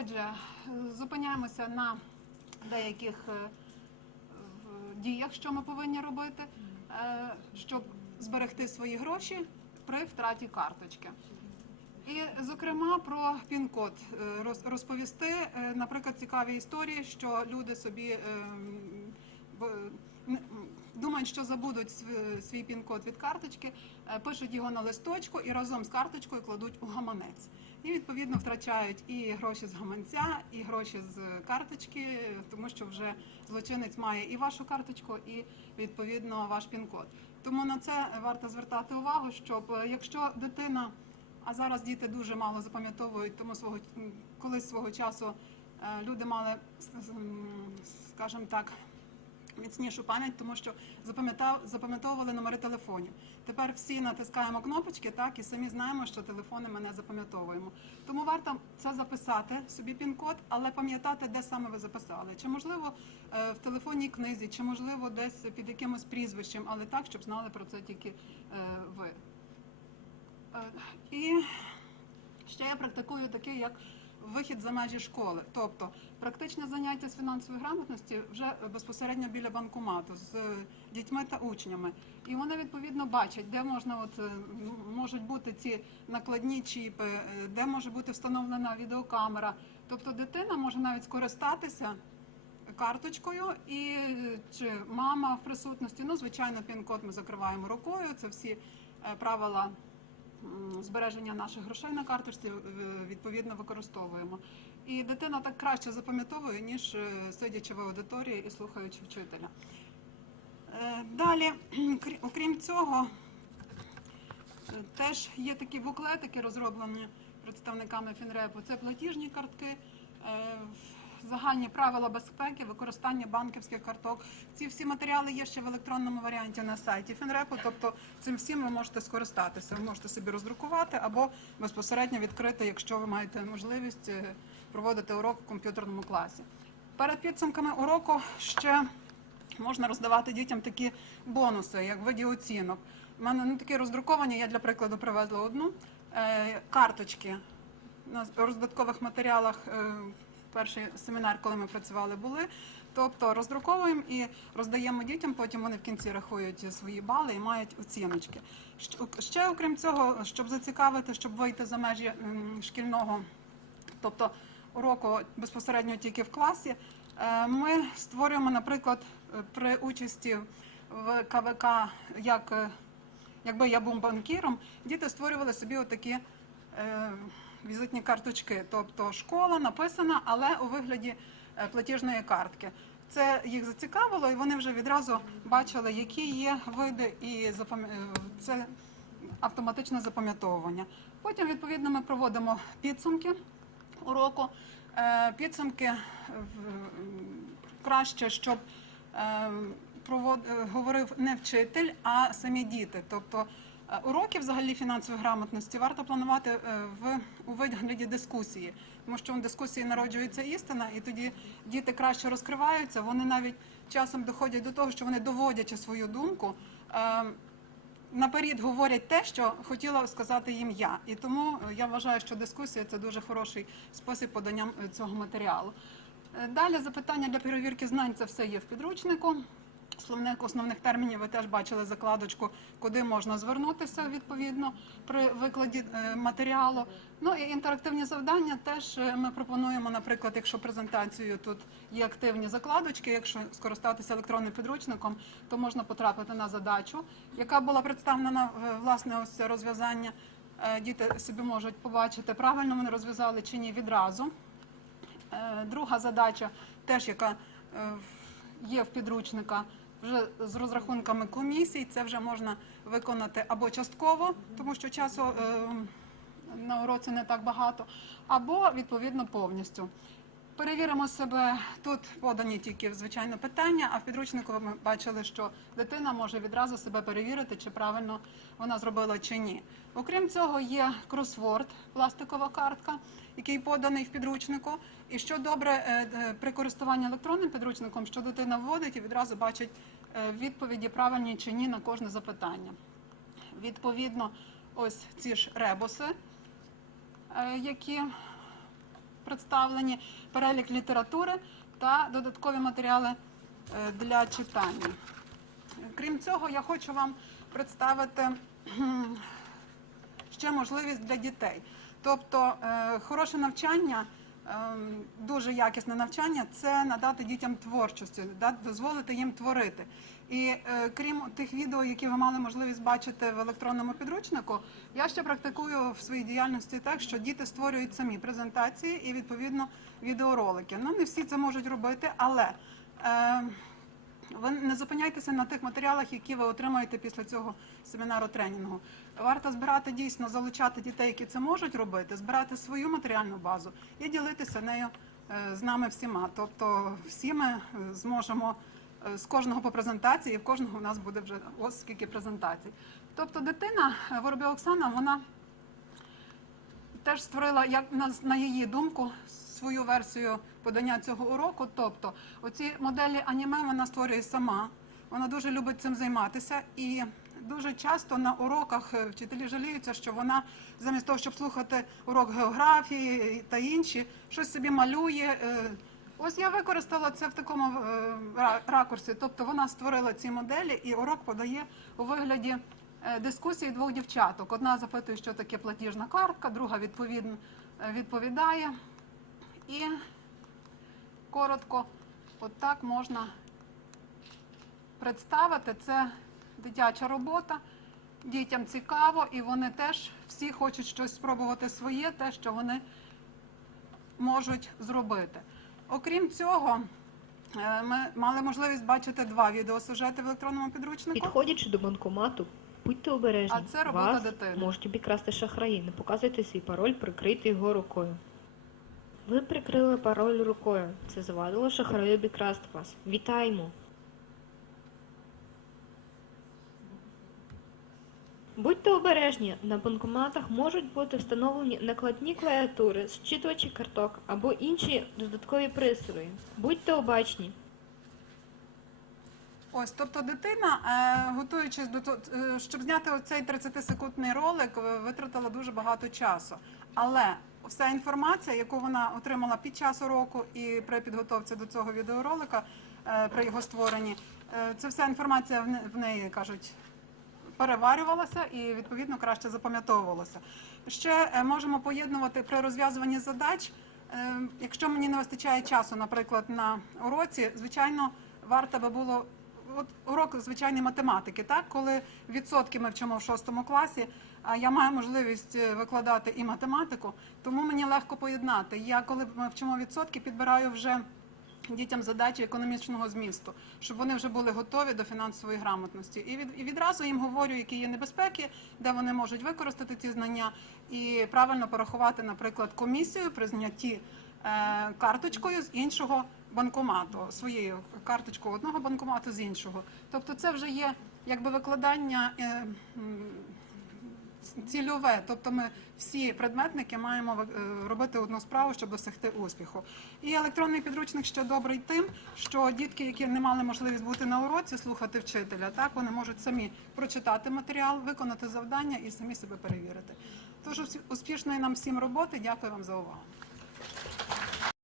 Отже, зупиняємося на деяких е, діях, що ми повинні робити, е, щоб зберегти свої гроші при втраті карточки. І, зокрема, про пін-код е, роз- розповісти, наприклад, цікаві історії, що люди собі е, м, б- н- м, думають, що забудуть свій пін-код від карточки, е, пишуть його на листочку і разом з карточкою кладуть у гаманець. І відповідно втрачають і гроші з гаманця, і гроші з карточки, тому що вже злочинець має і вашу карточку, і відповідно ваш пін-код. Тому на це варто звертати увагу, щоб е, якщо дитина, а зараз діти дуже мало запам'ятовують, тому свого колись свого часу е, люди мали, скажімо так, міцнішу пам'ять, тому що запам'ятовували номери телефонів. Тепер всі натискаємо кнопочки, так і самі знаємо, що телефони ми не запам'ятовуємо. Тому варто це записати собі пін-код, але пам'ятати, де саме ви записали. Чи можливо е, в телефонній книзі, чи можливо десь під якимось прізвищем, але так, щоб знали про це тільки е, ви. Е, І ще я практикую таке, як вихід за межі школи, тобто практичне заняття з фінансової грамотності вже безпосередньо біля банкомату з е, дітьми та учнями. І вони відповідно бачать, де можна от е, можуть бути ці накладні чіпи, е, де може бути встановлена відеокамера. Тобто дитина може навіть скористатися карточкою, і чи мама в присутності. Ну, звичайно, пін-код ми закриваємо рукою. Це всі правила збереження наших грошей на карточці е, відповідно використовуємо. І дитина так краще запам'ятовує, ніж е, сидячи в аудиторії і слухаючи вчителя. Е, Далі, крі- окрім цього, теж є такі буклетики, розроблені представниками Фінрепу. Це платіжні картки, загальні правила безпеки, використання банківських карток. Ці всі матеріали є ще в електронному варіанті на сайті Фінрепу. Тобто цим всім ви можете скористатися. Ви можете собі роздрукувати або безпосередньо відкрити, якщо ви маєте можливість е, проводити урок в комп'ютерному класі. Перед підсумками уроку ще можна роздавати дітям такі бонуси, як виді оцінок. У мене ну, такі роздруковані, я для прикладу привезла одну е, карточки на роздаткових матеріалах. Перший семінар, коли ми працювали, були. Тобто роздруковуємо і роздаємо дітям, потім вони в кінці рахують свої бали і мають оціночки. Ще окрім цього, щоб зацікавити, щоб вийти за межі шкільного, тобто уроку безпосередньо тільки в класі, е, ми створюємо, наприклад, е, при участі в КВК, е, якби я був банкіром, діти створювали собі отакі візитні карточки. Тобто школа написана, але у вигляді е, платіжної картки. Це їх зацікавило, і вони вже відразу бачили, які є види, і е, це автоматичне запам'ятовування. Потім, відповідно, ми проводимо підсумки уроку. Е, Підсумки краще, щоб говорив не вчитель, а самі діти. Тобто уроки взагалі фінансової грамотності варто планувати е, в у вигляді дискусії, тому що в дискусії народжується істина, і тоді діти краще розкриваються. Вони навіть часом доходять до того, що вони доводячи свою думку. е, Наперед говорять те, що хотіла сказати їм я, і тому е, я вважаю, що дискусія це дуже хороший спосіб подання е, цього матеріалу. Е, Далі запитання для перевірки знань це все є в підручнику. Словник основних термінів ви теж бачили закладочку, куди можна звернутися відповідно при викладі е, матеріалу. Ну і інтерактивні завдання теж е, ми пропонуємо, наприклад, якщо презентацією тут є активні закладочки, якщо скористатися електронним підручником, то можна потрапити на задачу, яка була представлена е, власне ось це розв'язання. Діти собі можуть побачити, правильно вони розв'язали чи ні відразу. Друга задача, теж яка є в підручника, вже з розрахунками комісій, це вже можна виконати або частково, тому що часу е, на уроці не так багато, або відповідно повністю. Перевіримо себе. Тут подані тільки звичайно питання, а в підручнику ми бачили, що дитина може відразу себе перевірити, чи правильно вона зробила чи ні. Окрім цього, є кросворд, пластикова картка, який поданий в підручнику. І що добре е, е, при користуванні електронним підручником, що дитина вводить і відразу бачить е, відповіді правильні чи ні на кожне запитання. Відповідно, ось ці ж ребуси, які представлені, перелік літератури та додаткові матеріали е, для читання. Крім цього, я хочу вам представити ще можливість для дітей. Тобто е, хороше навчання, дуже якісне навчання це надати дітям творчості, дозволити їм творити. І е, крім тих відео, які ви мали можливість бачити в електронному підручнику, я ще практикую в своїй діяльності так, що діти створюють самі презентації і відповідно відеоролики. Ну не всі це можуть робити, але е, ви не зупиняйтеся на тих матеріалах, які ви отримаєте після цього семінару тренінгу. Варто збирати дійсно, залучати дітей, які це можуть робити, збирати свою матеріальну базу і ділитися нею е, з нами всіма. Тобто, всі ми е, зможемо е, з кожного по презентації, і в кожного у нас буде вже ось скільки презентацій. Тобто, дитина Воробій Оксана, вона теж створила, як на її думку, свою версію подання цього уроку. Тобто, оці моделі аніме вона створює сама. Вона дуже любить цим займатися і. Дуже часто на уроках е, вчителі жаліються, що вона замість того, щоб слухати урок географії та інші, щось собі малює. Е, Ось я використала це в такому е, ракурсі. Тобто вона створила ці моделі, і урок подає у вигляді дискусії двох дівчаток. Одна запитує, що таке платіжна картка, друга відповідає. І коротко, от так можна представити. Це дитяча робота. Дітям цікаво, і вони теж всі хочуть щось спробувати своє, те, що вони можуть зробити. Окрім цього, е, ми мали можливість бачити два відеосюжети в електронному підручнику. Підходячи до банкомату, будьте обережні. А це робота Вас дитини. можуть обікрасти шахраї. Не показуйте свій пароль, прикрийте його рукою. Ви прикрили пароль рукою. Це завадило шахраю обікрасти вас. Вітаємо! Будьте обережні, на банкоматах можуть бути встановлені накладні клавіатури, зчитувачі карток або інші додаткові пристрої. Будьте обачні. Ось, тобто дитина, е, готуючись до того, е, щоб зняти оцей 30-секундний ролик, е, витратила дуже багато часу. Але вся інформація, яку вона отримала під час уроку і при підготовці до цього відеоролика, при його створенні, це вся інформація в неї кажуть. Переварювалася і відповідно краще запам'ятовувалася. Ще можемо поєднувати при розв'язуванні задач. Якщо мені не вистачає часу, наприклад, на уроці, звичайно, варто би було от урок звичайної математики, так коли відсотки ми вчимо в шостому класі, а я маю можливість е, викладати і математику, тому мені легко поєднати. Я коли ми вчимо відсотки, підбираю вже дітям задачі економічного змісту, щоб вони вже були готові до фінансової грамотності. І, від, і відразу їм говорю, які є небезпеки, де вони можуть використати ці знання, і правильно порахувати, наприклад, комісію при знятті е, карточкою з іншого банкомату, своєю карточкою одного банкомату з іншого. Тобто, це вже є якби викладання. Е, Цільове, тобто ми всі предметники маємо е, робити одну справу, щоб досягти успіху. І електронний підручник ще добрий тим, що дітки, які не мали можливість бути на уроці, слухати вчителя, так вони можуть самі прочитати матеріал, виконати завдання і самі себе перевірити. Тож успішної нам всім роботи. Дякую вам за увагу.